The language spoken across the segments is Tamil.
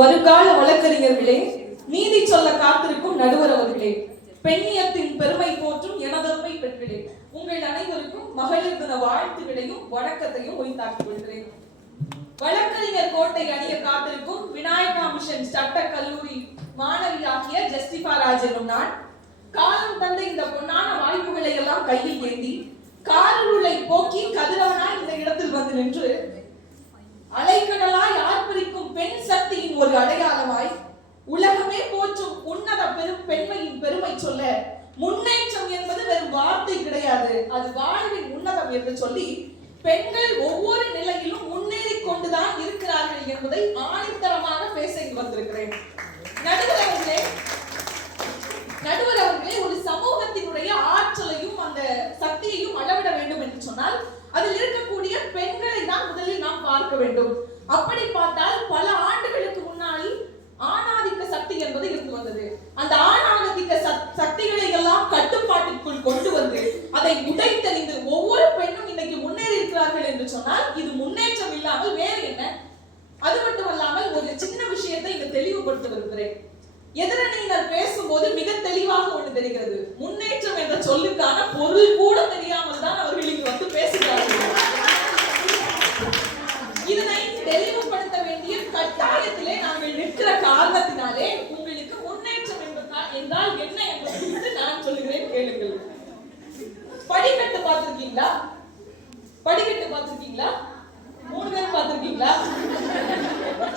வருங்கால வழக்கறிஞர்களே, நீதி சொல்ல காத்திருக்கும் நடுவர் அவர்களே, பெண்ணியத்தின் பெருமை போற்றும் எனதருமை பெண்களே, உங்கள் அனைவருக்கும் மகளிர் தின வாழ்த்துகளையும் வணக்கத்தையும் உரித்தாக்கிக் கொள்கிறேன். வழக்கறிஞர் கோட்டை அணிய காத்திருக்கும் விநாயகா மிஷன் சட்ட கல்லூரி மாணவியாகிய ஜஸ்டிஃபா ராஜ் எனும் நான் காலம் தந்த இந்த பொன்னான வாய்ப்புகளை எல்லாம் கையில் ஏந்தி காரிருளை போக்கி கதிரவனாய் இந்த இடத்தில் வந்து நின்று அலைக்கடலாய் ஆர்ப்பரிக்கும் பெண் சக்தியின் ஒரு அடையாளமாய் உலகமே போற்றும் உன்னத பெண்மையின் பெருமை சொல்ல முன்னேற்றம் என்பது வெறும் வார்த்தை கிடையாது, அது வாழ்வின் உன்னதம் என்று சொல்லி பெண்கள் ஒவ்வொரு நிலையிலும் முன்னேறி கொண்டுதான் இருக்கிறார்கள் என்பதை ஆணித்தரமாக பேச வந்திருக்கிறேன். நடுவர் அவர்களே, ஒரு சமூகத்தினுடைய ஆற்றலையும் அந்த சக்தியையும் அளவிட வேண்டும் என்று சொன்னால் அதில் இருக்கக்கூடிய பெண்களை தான் முதலில் நாம் பார்க்க வேண்டும். அப்படி பார்த்தால் பல ஆண்டுகளுக்கு முன்னாடி ஆணாதிக்க சக்தி என்பது இருந்து வந்தது. அந்த ஆணாதிக்க சக்திகளை எல்லாம் கட்டுப்பாட்டிற்குள் கொண்டு வந்து அதை உடைத்தறிந்து ஒவ்வொரு பெண்ணும் இன்னைக்கு முன்னேறி இருக்கிறார்கள் என்று சொன்னால் இது முன்னேற்றம் இல்லாமல் வேறு என்ன? அது மட்டுமல்லாமல் ஒரு சின்ன விஷயத்தை இங்கு தெளிவுபடுத்த விரும்புகிறேன். எதிரணியினர் பேசும்போது மிக தெளிவாக ஒன்று தெரிகிறது. முன்னேற்றம் என்ற சொல்லுக்கான பொருள் கூட தெரியாமல் தான் அவர்கள் இங்கு வந்து பேசுகிறார்கள். இதனை தெளிவுபடுத்த வேண்டிய கட்டாயத்திலே நாங்கள் நிற்கிற காரணத்தினாலே உங்களுக்கு முன்னேற்றம் என்றால் என்ன என்பது குறித்து நான் சொல்லுகிறேன், கேளுங்கள். படிக்கட்டு பார்த்திருக்கீங்களா? படிக்கட்டு பார்த்திருக்கீங்களா? 3 பேர் பார்த்திருக்கீங்களா?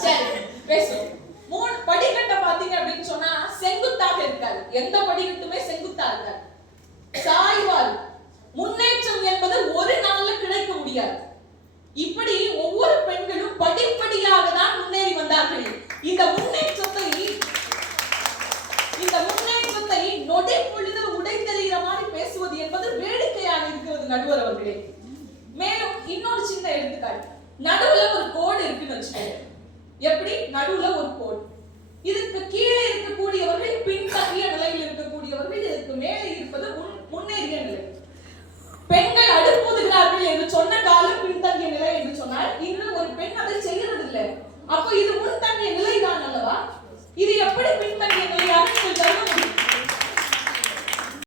சரி, பேசுவோம். 3 படிக்கட்டை பாத்தீங்க அப்படின்னு சொன்னா செங்குத்தாக இருக்காது. எந்த படிக்கட்டுமே செங்குத்தா இருக்காது, சாய்வால். முன்னேற்றம் என்பது ஒரு நாள்ல கிடைக்க முடியாது. இப்படி ஒவ்வொரு பெண்களும் படிப்படியாக தான் முன்னேறி வந்தார்கள். இந்த முன்னேற்றத்தை நொடி பொழுதில் உடைத்தெறிகிற மாதிரி பேசுவது என்பது வேடிக்கையாக இருக்கிறது நடுவர் அவர்களே. மேலும் இன்னொரு சின்ன எடுத்துக்காட்டு, நடுவுல ஒரு கோடு இருக்குன்னு வச்சுக்கோங்க. எப்படி? நடுவுல ஒரு கோடு, இதுக்கு கீழே இருக்க